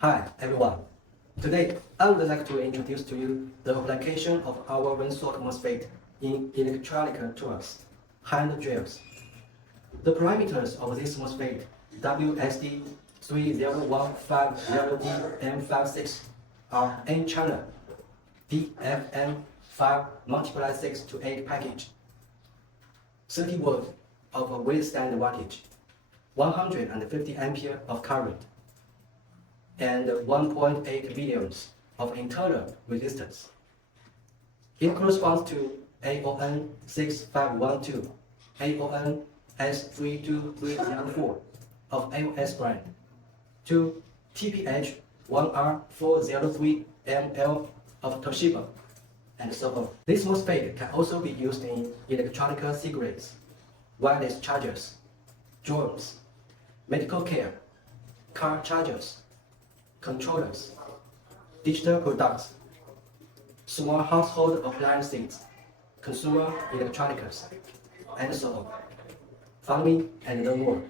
Hi everyone. Today I would like to introduce to you the application of our WINSOK MOSFET in electronic tools, hand drills. The parameters of this MOSFET WSD30150DN56 are N channel, DFM5 multiply 6 to 8 package, 30 volt of withstand voltage, 150 ampere of current, and 1.8 milliohms of internal resistance. It corresponds to AON6512 AONS32304 of AOS brand, to TPH1R403NL of Toshiba, and so on. This MOSFET can also be used in electronic cigarettes, wireless chargers, drones, medical care, car chargers, controllers, digital products, small household appliances, consumer electronics, and so on. Follow me and learn more.